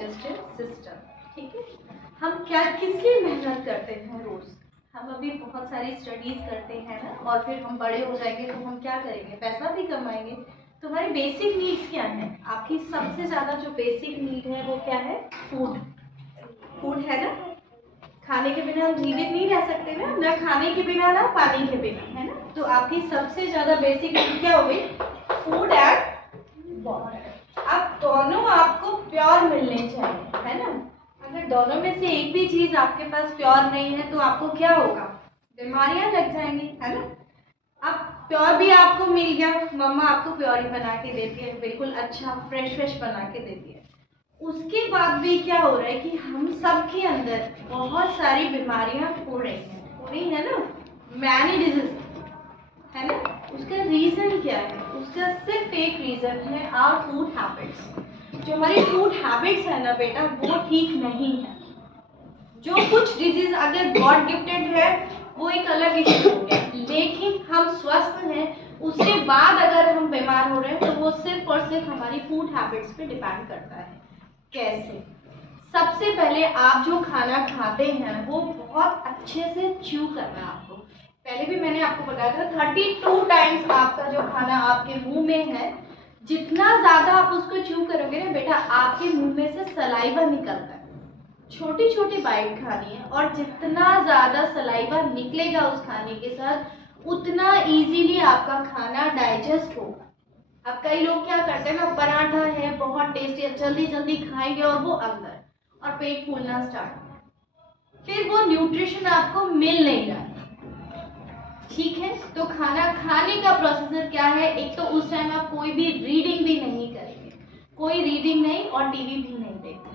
Digestive system. ठीक है, हम क्या किस लिए मेहनत करते हैं रोज? हम अभी बहुत सारी स्टडीज करते हैं ना, और फिर हम बड़े हो जाएंगे तो हम क्या करेंगे? पैसा भी कमाएंगे। तो हमारी बेसिक नीड्स क्या है? आपकी सबसे ज्यादा जो बेसिक नीड है वो क्या है? फूड। फूड है ना, खाने के बिना हम जीवित नहीं रह सकते ना, ना खाने के बिना ना पानी के बिना, है ना। तो आपकी सबसे ज्यादा बेसिक नीड क्या हो गई? Food and water. अब दोनों आपको प्योर मिलने चाहिए, है ना। अगर दोनों में से एक भी चीज आपके पास प्योर नहीं है तो आपको क्या होगा? बीमारियां लग जाएंगी, है ना। अब प्योर भी आपको मिल गया, मम्मा आपको प्योर ही बना के देती है, बिल्कुल अच्छा फ्रेश फ्रेश बना के देती है। उसके बाद भी क्या हो रहा है कि हम सब के अंदर बहुत सारी बीमारियां हो रही है ना, मैनी डिजीज, है ना। उसका रीजन क्या है? उसका सिर्फ एक रीजन है, आवर फूड हैबिट्स। जो हमारी फूड हैबिट्स है ना बेटा, वो ठीक नहीं है। जो कुछ डिजीज अगर गॉड गिफ्टेड है वो एक अलग इशू हो गया, लेकिन हम स्वस्थ हैं उसके बाद अगर हम बीमार हो रहे हैं तो वो सिर्फ और सिर्फ हमारी फूड हैबिट्स पे डिपेंड करता है। कैसे? सबसे पहले आप जो खाना खाते हैं वो बहुत अच्छे से च्यू करना है आपको। पहले भी मैंने आपको बताया था 32 टाइम्स आपका जो खाना आपके मुंह में है, जितना ज्यादा आप उसको च्यू करोगे ना बेटा, आपके मुंह में से सलाइवा निकलता है। छोटी छोटी बाइट खानी है और जितना ज्यादा सलाइवा निकलेगा उस खाने के साथ उतना इजीली आपका खाना डाइजेस्ट होगा। अब कई लोग क्या करते हैं ना, पराठा है बहुत टेस्टी है, जल्दी जल्दी खाएंगे और वो अंदर, और पेट फूलना स्टार्ट, फिर वो न्यूट्रिशन आपको मिल नहीं रहा। ठीक है, तो खाना खाने का प्रोसीजर क्या है? एक तो उस टाइम आप कोई भी रीडिंग भी नहीं करेंगे, कोई रीडिंग नहीं और टीवी भी नहीं देखते।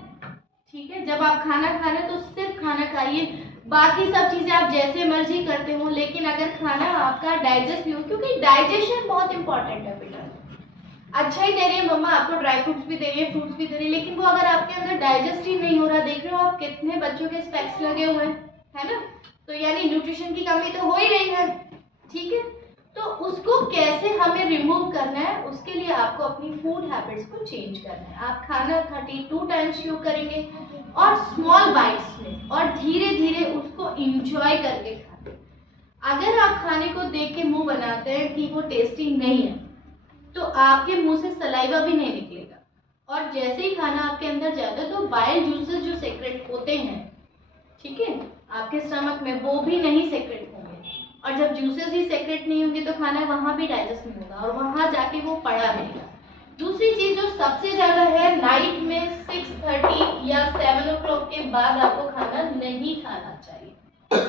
ठीक है, जब आप खाना खा रहे हैं तो सिर्फ खाना खाइए, बाकी सब चीजें आप जैसे मर्जी करते हो, लेकिन अगर खाना आपका डाइजेस्ट नहीं हो, क्योंकि डाइजेशन बहुत इंपॉर्टेंट है बेटा। अच्छा ही दे रही है मम्मा, आपको ड्राई फ्रूट्स भी दे रही है, फ्रूट्स भी दे रही है, लेकिन वो अगर आपके अंदर डाइजेस्ट ही नहीं हो रहा, देख रहे हो आप कितने बच्चों के स्पेक्स लगे हुए हैं, है ना। तो यानी न्यूट्रिशन की कमी तो हो ही रही है। ठीक है, तो उसको कैसे हमें रिमूव करना है? उसके लिए आपको अपनी फूड हैबिट्स को चेंज करना है। आप खाना 32 टाइम्स च्यू करेंगे और स्मॉल बाइट्स में, और धीरे धीरे उसको इंजॉय करके खाते। अगर आप खाने को देख के मुंह बनाते हैं कि वो टेस्टी नहीं है, तो आपके मुंह से सलाइवा भी नहीं निकलेगा, और जैसे ही खाना आपके अंदर जाता है तो बाइल जूसेस जो सेक्रेट होते हैं, ठीक है, आपके स्टमक में, वो भी नहीं सेक्रेट होंगे। और जब जूसेस ही सेक्रेट नहीं होंगे तो खाना वहां भी डाइजेस्ट नहीं होगा और वहां जाके वो पड़ा रहेगा। दूसरी चीज जो सबसे ज्यादा है, नाइट में 6:30 या 7 o'clock के बाद आपको खाना नहीं खाना चाहिए।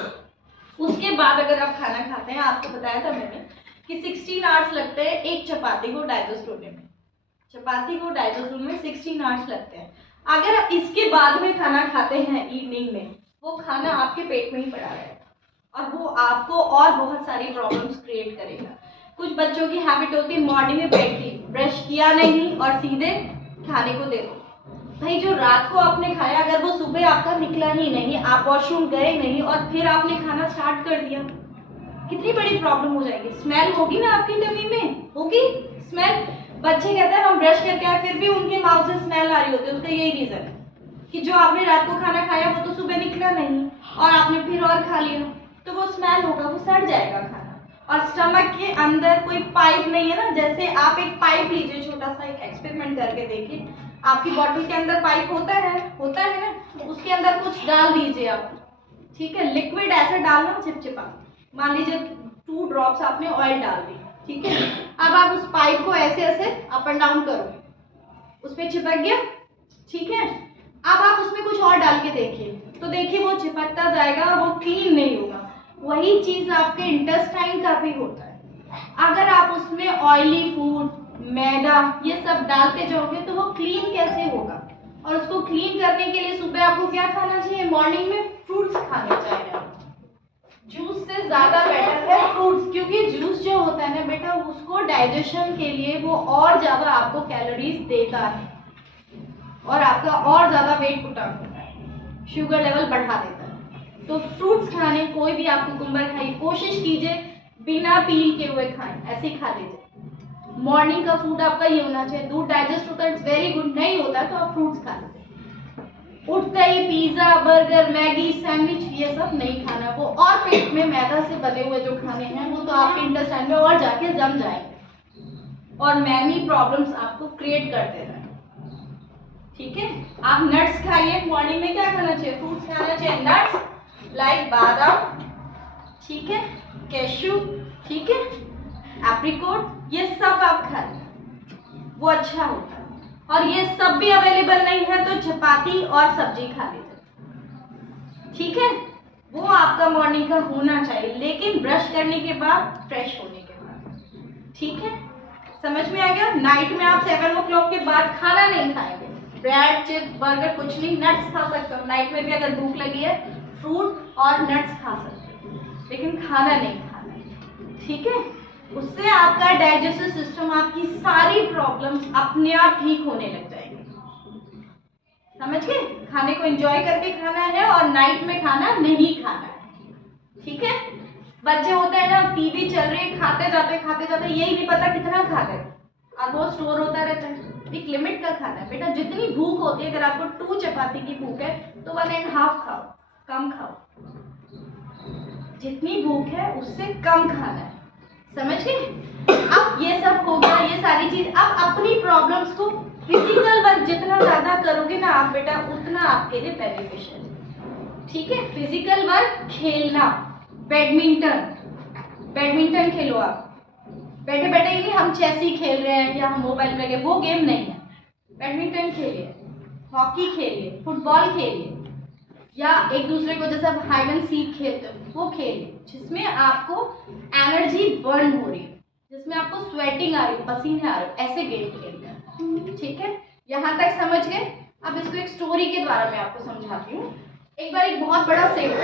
उसके बाद अगर आप खाना खाते हैं, आपको बताया था मैंने कि 16 आवर्स लगते हैं एक चपाती को डाइजेस्ट होने में। चपाती को डाइजेस्ट होने में 16 आवर्स लगते हैं। अगर आप इसके बाद में खाना खाते हैं इवनिंग में, वो खाना आपके पेट में ही पड़ा रहेगा और वो आपको और बहुत सारी प्रॉब्लम्स क्रिएट करेगा। कुछ बच्चों की हैबिट होती है मॉर्निंग में बैठती, ब्रश किया नहीं और सीधे खाने को दे दो। भाई जो रात को आपने खाया, अगर वो सुबह आपका निकला ही नहीं, आप वॉशरूम गए नहीं और फिर आपने खाना स्टार्ट कर दिया, कितनी बड़ी प्रॉब्लम हो जाएगी। स्मेल होगी ना आपकी टमी में, होगी स्मेल। बच्चे कहते हैं हम ब्रश करके आए फिर भी उनके माउथ से स्मेल आ रही होती है। उसका यही रीजन है कि जो आपने रात को खाना खाया वो तो सुबह निकला नहीं और आपने फिर और खा लिया, तो वो स्मेल होगा, वो सड़ जाएगा खाना। और स्टमक के अंदर कोई पाइप नहीं है ना, जैसे आप एक पाइप लीजिए, छोटा सा एक एक्सपेरिमेंट करके देखिए, आपकी बॉटल के अंदर पाइप होता है ना, उसके अंदर कुछ डाल दीजिए आप, ठीक है, लिक्विड ऐसे डालना चिपचिपा, मान लीजिए 2 ड्रॉप्स आपने ऑयल डाल दी, ठीक है। अब आप उस पाइप को ऐसे ऐसे अप एंड डाउन करोगे, उसमें चिपक गया, ठीक है। अब आप उसमें कुछ और डाल के देखिए, तो देखिए वो चिपकता जाएगा और वो क्लीन नहीं होगा। वही चीज आपके इंटेस्टाइन का भी होता है। अगर आप उसमें ऑयली फूड, मैदा, ये सब डालते जाओगे तो वो क्लीन कैसे होगा? और उसको क्लीन करने के लिए सुबह आपको क्या खाना चाहिए? मॉर्निंग में फ्रूट्स खाने चाहिए। जूस से ज्यादा बेटर है फ्रूट्स, क्योंकि जूस जो होता है ना बेटा, उसको डाइजेशन के लिए वो और ज्यादा आपको कैलोरीज देता है और आपका और ज्यादा वेट पुट ऑन होता है, शुगर लेवल बढ़ा देता है। तो फ्रूट्स खाने, कोई भी आप कुकुम्बर खाइए, कोशिश कीजिए बिना पील के हुए खाएं, ऐसे ही खा लीजिए। मॉर्निंग का फूड आपका ये होना चाहिए। दूध डाइजेस्ट होता है, इट्स वेरी गुड, नहीं होता तो आप फ्रूट्स खा लीजिए। उठते ही पिज्जा, बर्गर, मैगी, सैंडविच ये सब नहीं खाना। वो और पेट में मैदा से बने हुए जो खाने हैं वो तो आपके इंटेस्टाइन में और जाके जम जाएंगे और मैनी प्रॉब्लम्स आपको क्रिएट कर देना है। ठीक है, आप नट्स खाइए। मॉर्निंग में क्या खाना चाहिए? फ्रूट्स खाना चाहिए। नट्स लाइक बादाम, ठीक है, कैश्यू, ठीक है, एप्रिकॉट, ये सब आप खाइए, वो अच्छा होता है। और ये सब भी अवेलेबल नहीं है तो चपाती और सब्जी खा लीजिए, ठीक है। वो आपका मॉर्निंग का होना चाहिए, लेकिन ब्रश करने के बाद, फ्रेश होने के बाद, ठीक है। समझ में आ गया? नाइट में आप 7 o'clock के बाद खाना नहीं खाएंगे। ब्रेड, चिप्स, बर्गर कुछ नहीं। नट्स खा सकते हो नाइट में भी, अगर भूख लगी है फ्रूट और नट्स खा सकते हो, लेकिन खाना नहीं खाना है, ठीक है। उससे आपका डाइजेस्टिव सिस्टम, आपकी सारी प्रॉब्लम्स अपने आप ठीक होने लग जाएंगी। समझ गए? खाने को एंजॉय करके खाना है और नाइट में खाना नहीं खाना है, ठीक है। बच्चे होते हैं ना, टीवी चल रही है, खाते जाते यही नहीं पता कितना खा रहे और वो स्टोर होता रहता है। एक लिमिट का खाना है बेटा। जितनी भूख होती है, अगर आपको 2 चपाती की भूख है तो 1.5 खाओ, कम खाओ। जितनी भूख है उससे कम खाना है, समझ गए? अब ये सब हो गया, ये सारी चीज। अब अपनी प्रॉब्लम्स को फिजिकल वर्क जितना ज्यादा करोगे ना आप बेटा, उतना आपके लिए बेनिफिशियल है, ठीक है। फिजिकल वर्क, खेलना, बैडमिंटन खेलो आप। बैठे बैठे ही नहीं हम चेस ही खेल रहे हैं या हम मोबाइल में लगे, वो गेम नहीं है। बैडमिंटन खेलिए, हॉकी खेलिए, फुटबॉल खेलिए, या एक दूसरे को जैसे आप हाइड एंड सीक खेलते हो वो खेलिए, जिसमें आपको एनर्जी बर्न हो रही है, जिसमें आपको स्वेटिंग आ रही है, पसीने आ रहे हो, ऐसे गेम खेलते हैं, ठीक है। यहाँ तक समझ गए? अब इसको एक स्टोरी के द्वारा मैं आपको समझाती हूँ। एक बार एक बहुत बड़ा सेब था,